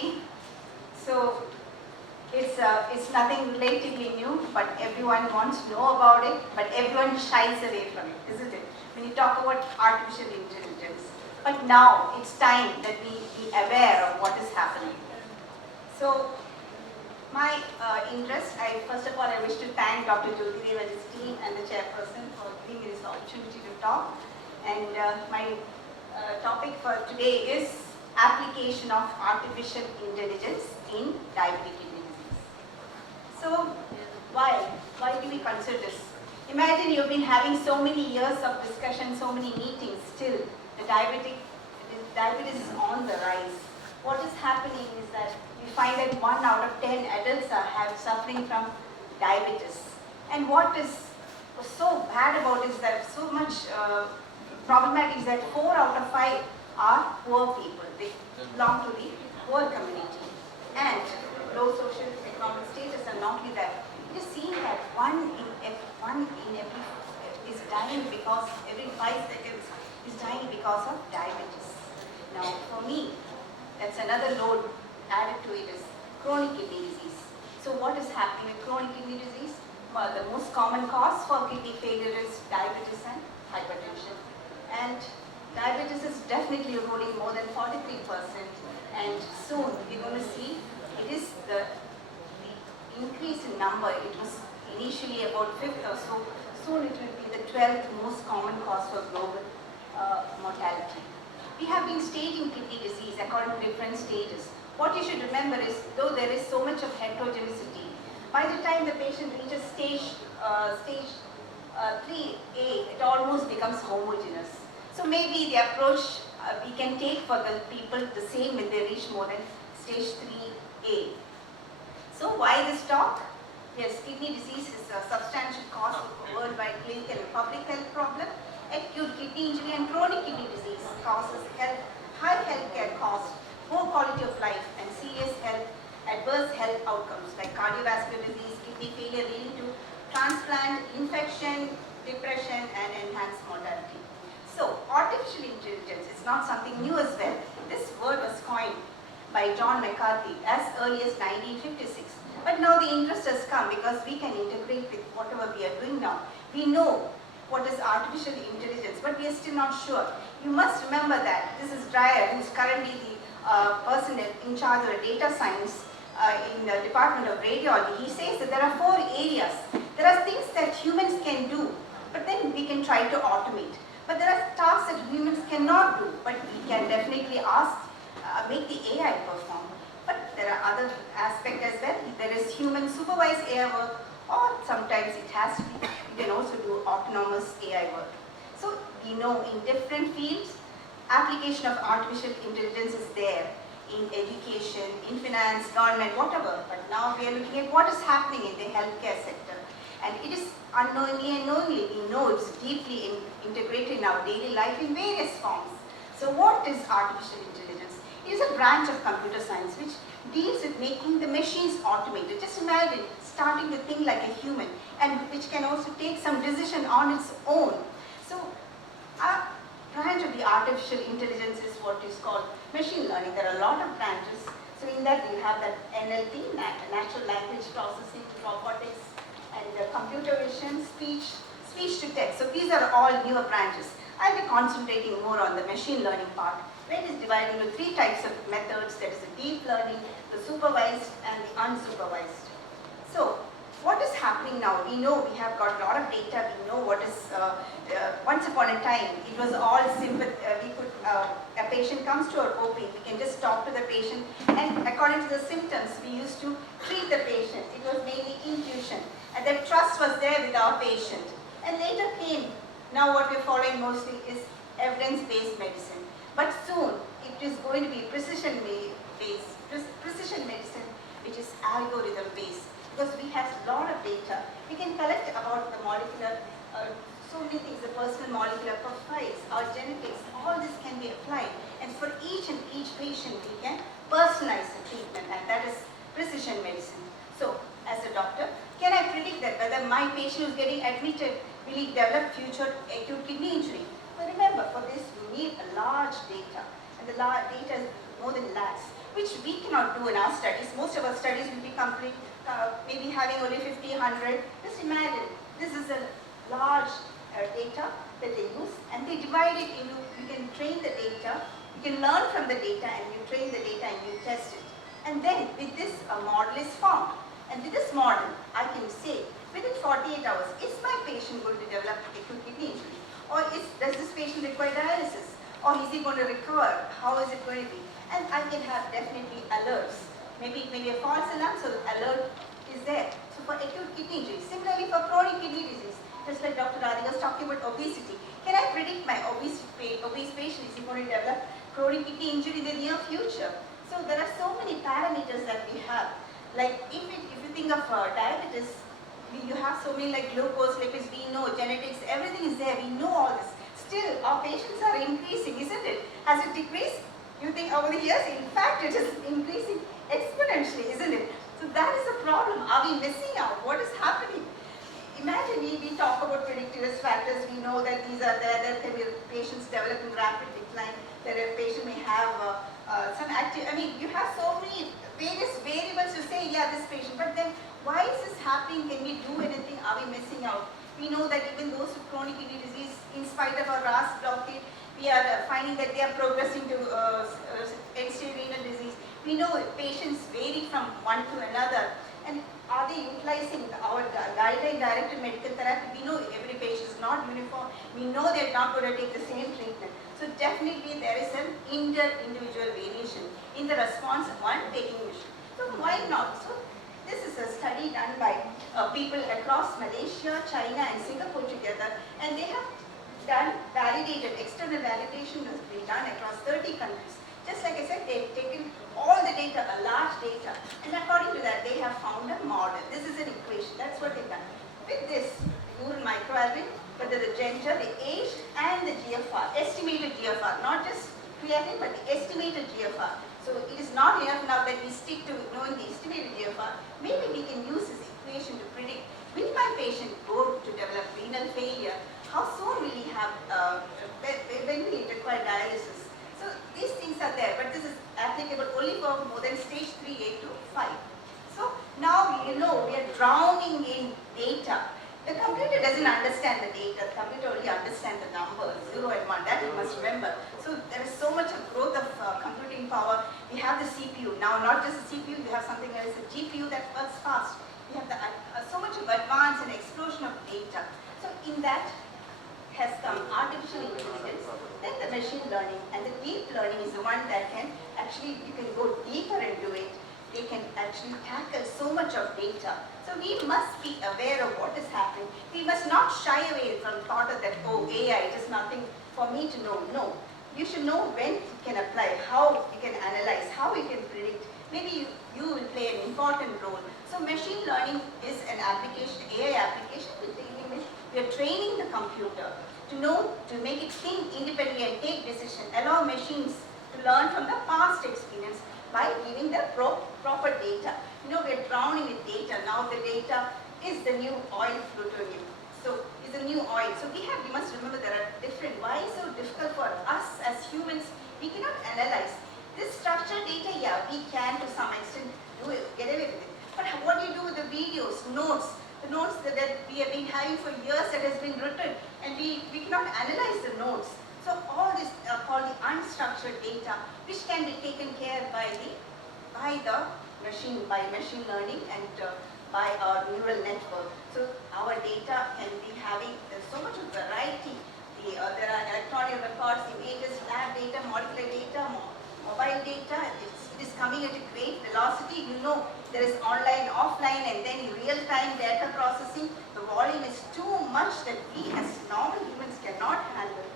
diabetes. So it's nothing relatively new, but everyone wants to know about it, but everyone shies away from it, isn't it? When you talk about artificial intelligence. But now it's time that we be aware of what is happening. So my interest, first of all, I wish to thank Dr. Jyotidev and his team and the chairperson for giving me this opportunity to talk. And my topic for today is application of artificial intelligence in diabetic kidney disease. So why do we consider this? Imagine you've been having so many years of discussion, so many meetings, still the diabetes is on the rise. What is happening is that we find that 1 out of 10 adults are suffering from diabetes. And what is so bad about it is that so much problematic is that 4 out of 5 are poor people. They belong to the poor community. And low social economic status, and not only that, it is seen that one in every is dying because every 5 seconds is dying because of diabetes. Now, for me, that's another load added to it is chronic kidney disease. So what is happening with chronic kidney disease? Well, the most common cause for kidney failure is diabetes and hypertension. And diabetes is definitely ruling more than 43%. And soon we're going to see it is the increase in number. It was initially about 5th or so. Soon it will be the 12th most common cause for global mortality. We have been staging kidney disease according to different stages. What you should remember is, though there is so much of heterogeneity, by the time the patient reaches stage 3A, it almost becomes homogeneous. So maybe the approach we can take for the people the same when they reach more than stage 3A. So why this talk? Yes, kidney disease is a substantial cause of worldwide clinical and public health problem. Acute kidney injury and chronic kidney disease causes high healthcare costs, poor quality of life, and serious adverse health outcomes like cardiovascular disease, kidney failure leading to transplant, infection, depression, and enhanced mortality. So, artificial intelligence is not something new as well. This word was coined by John McCarthy as early as 1956. But now the interest has come because we can integrate with whatever we are doing now. We know what is artificial intelligence, but we are still not sure. You must remember that this is Dreyer, who is currently the person in charge of data science in the Department of Radiology. He says that there are 4 areas. There are things that humans can do, but then we can try to automate. But there are tasks that humans cannot do, but we can definitely make the AI perform. But there are other aspects as well. There is human supervised AI work, or sometimes it has to be, you can also do autonomous AI work. So we know in different fields, application of artificial intelligence is there in education, in finance, government, whatever. But now we are looking at what is happening in the healthcare sector. And it is unknowingly and knowingly, we know it's deeply integrated in our daily life in various forms. So what is artificial intelligence? It is a branch of computer science which deals with making the machines automated. Just imagine starting to think like a human, and which can also take some decision on its own. So a branch of the artificial intelligence is what is called machine learning. There are a lot of branches. So in that you have that NLP, natural language processing, robotics, and computer vision, speech to text. So these are all newer branches. I'll be concentrating more on the machine learning part, where it is divided into 3 types of methods. That is the deep learning, the supervised, and the unsupervised. So what is happening now? We know we have got a lot of data. We know what is, once upon a time, it was all simple. A patient comes to our OP, we can just talk to the patient, and according to the symptoms, we used to treat the patient. It was mainly intuition, and that trust was there with our patient. And later came, now what we're following mostly is evidence-based medicine. But soon, it is going to be precision medicine, which is algorithm-based. Because we have a lot of data, we can collect about the molecular, so many things, the personal molecular profiles, our genetics, all this can be applied. And for each patient, we can personalize the treatment, and that is precision medicine. So, as a doctor, can I predict that whether my patient who is getting admitted will he develop future acute kidney injury? But remember, for this, we need a large data. And the data is more than lakhs, which we cannot do in our studies. Most of our studies will be complete, maybe having only 50, 100. Just imagine, this is a large data that they use, and they divide it into, you can train the data, you can learn from the data, and you train the data and you test it. And then with this, a model is formed. And with this model, I can say, within 48 hours, is my patient going to develop acute kidney injury? Or does this patient require dialysis? Or is he going to recover? How is it going to be? And I can have definitely alerts. Maybe a false alarm, so the alert is there. So for acute kidney injury, similarly for chronic kidney disease, just like Dr. Adi was talking about obesity. Can I predict my obese patient is he going to develop chronic kidney injury in the near future? So there are so many parameters that we have. Like if you think of diabetes, you have so many like glucose, lipids, we know, genetics, everything is there, we know all this. Still, our patients are increasing, isn't it? Has it decreased? You think over the years? In fact, it is increasing exponentially, isn't it? So that is the problem. Are we missing out? What is happening? Imagine we talk about predictive risk factors, we know that these are there, there can be patients developing rapid decline, that a patient may have some active, you have so many various variables to say, yeah, this patient, but then why is this happening? Can we do anything? Are we missing out? We know that even those with chronic kidney disease, in spite of our RAS blockade, we are finding that they are progressing to end-stage renal disease. We know patients vary from one to another. And are they utilizing our guideline-directed medical therapy? We know every patient is not uniform. We know they're not going to take the same treatment. So definitely there is an inter-individual variation in the response one taking which. So why not? So this is a study done by people across Malaysia, China and Singapore together, and they have done external validation has been done across 30 countries. Just like I said, they've taken all the data, a large data, and according to that, they have found a model. This is an equation. That's what they've done. With this urine microalbumin, whether the gender, the age, and the GFR, estimated GFR, not just creatinine, but the estimated GFR. So it is not enough now that we stick to knowing the estimated GFR. Maybe we can use this equation to predict, will my patient go to develop renal failure? How soon will he have, when will he require dialysis? So these things are there, but this is applicable only for more than stage 3A to 5. So now we know we are drowning in data. The computer doesn't understand the data, the computer only understands the numbers, 0 and 1, that you must remember. So there is so much of growth of computing power. We have the CPU, now not just the CPU, we have something else, a GPU that works fast. We have so much of advance and explosion of data. So in that has come artificial intelligence, then the machine learning, and the deep learning is the one that can actually, you can go deeper into it. They can actually tackle so much of data. So we must be aware of what is happening. We must not shy away from thought of that, oh, AI, it is nothing for me to know. No, you should know when it can apply, how you can analyze, how you can predict. Maybe you will play an important role. So machine learning is an application, AI application, we are training the computer to know, to make it think independently and take decisions, allow machines to learn from the past experience by giving the proper data. We are drowning with data. Now the data is the new oil, plutonium. So is the new oil. So we must remember there are different. Why is it so difficult for us as humans? We cannot analyze. This structured data, yeah, we can to some extent get away with it. But what do you do with the videos, notes? The notes that we have been having for years that has been written, and we cannot analyze the notes. So all this called the unstructured data, which can be taken care by machine learning and by our neural network. So our data can be having so much of variety. There are electronic records, images, lab data, molecular data, mobile data. It is coming at a great velocity. There is online, offline, and then real-time data processing. The volume is too much that we as normal humans cannot handle.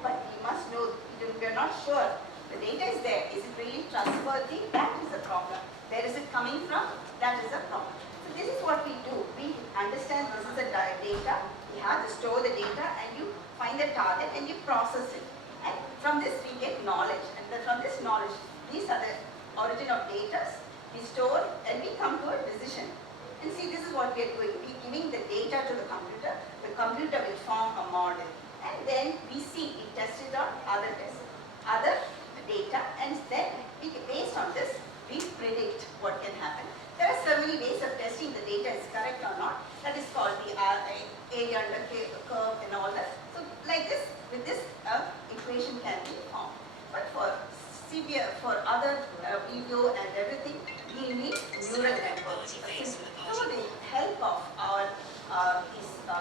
But we must know, we are not sure. The data is there. Is it really trustworthy? That is a problem. Where is it coming from? That is a problem. So this is what we do. We understand this is the data. We have to store the data, and you find the target and you process it. And from this we get knowledge. And from this knowledge, these are the origin of data. We store and we come to a decision. And see, this is what we are doing. We are giving the data to the computer. The computer will form a model. And then we see, we test it on other tests, other data, and then we under curve and all that. So like this, with this equation can be formed. But for other video and everything, we need neural networks. So with the help of our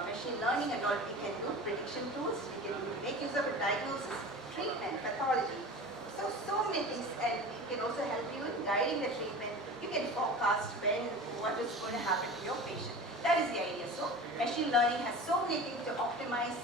machine learning and all, we can do prediction tools, we can make use of a diagnosis, treatment, pathology. So many things, and it can also help you in guiding the treatment. You can forecast what is going to happen to your patient. That is the idea. So machine learning has so many things to optimize,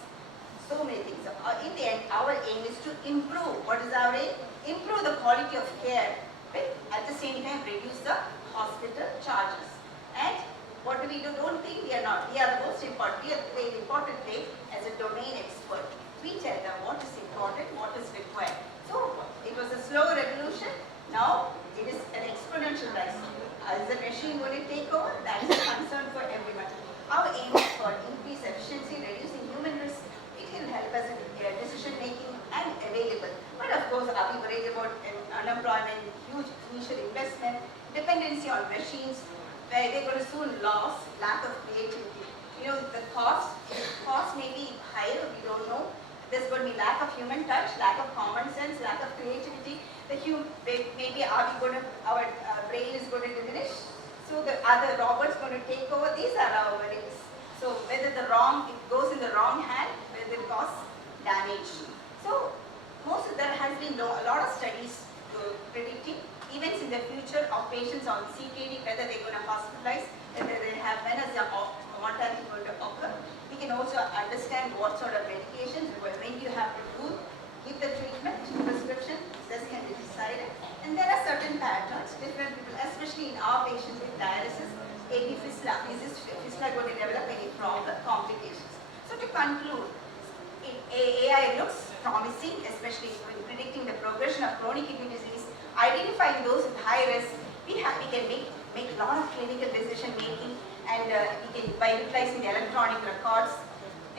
so many things. In the end, our aim is to improve. What is our aim? Improve the quality of care, but at the same time reduce the hospital charges. And what do? Don't think we are not. We are the most important. We are the important place as a domain expert. We tell them what is important, what is required. So it was a slow revolution. Now it is an exponential rise. Is the machine going to take over? That is a concern for everyone. Our aim is for increased efficiency, reducing human risk. It will help us in decision making and available. But of course, are we worried about unemployment, huge initial investment, dependency on machines, where they're going to soon lose, lack of creativity. The cost may be higher, we don't know. There's going to be lack of human touch, lack of common sense, lack of creativity. Maybe our brain is going to diminish. So the other robots going to take over. These are our worries. So whether it goes in the wrong hand, whether it cause damage. So there has been a lot of studies predicting events in the future of patients on CKD, whether they're going to hospitalize, whether they have when is the mortality going to occur. We can also understand what sort of medications, when you have to give the treatment, prescription, this can be decided. And there are certain patterns, different people, especially in our patients with dialysis, AB fistula, is this fistula going to develop any problem, complications? So to conclude, AI looks promising, especially in predicting the progression of chronic kidney disease, identifying those with high risk. We can make a lot of clinical decision making, and by utilizing the electronic records,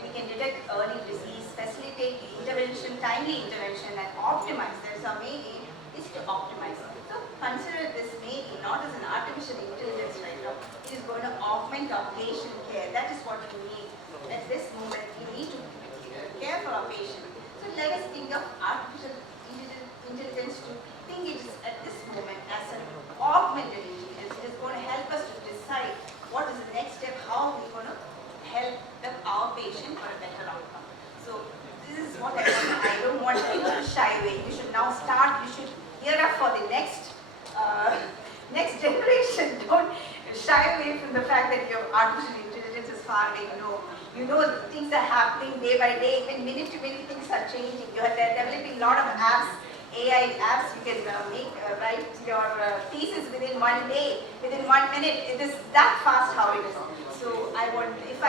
we can detect early disease, facilitate intervention, timely intervention, and optimize. There's our main aim is to optimize. So consider this maybe not as an artificial intelligence right now. It is going to augment our patient care. That is what we need. At this moment, we need to care for our patient. So let us think of artificial intelligence to think it is at this moment as an augmented intelligence. It is going to help us to decide what is the next step, how we are going to help our patient for a better outcome. So this is what I don't want people to shy away. You should now start, you should gear up for the next generation. Don't shy away from the fact that your artificial intelligence is far away. You know things are happening day by day, even minute to minute things are changing. You are developing a lot of apps, AI apps. You can write your thesis within 1 day, within 1 minute. It is that fast how it is. So I want, if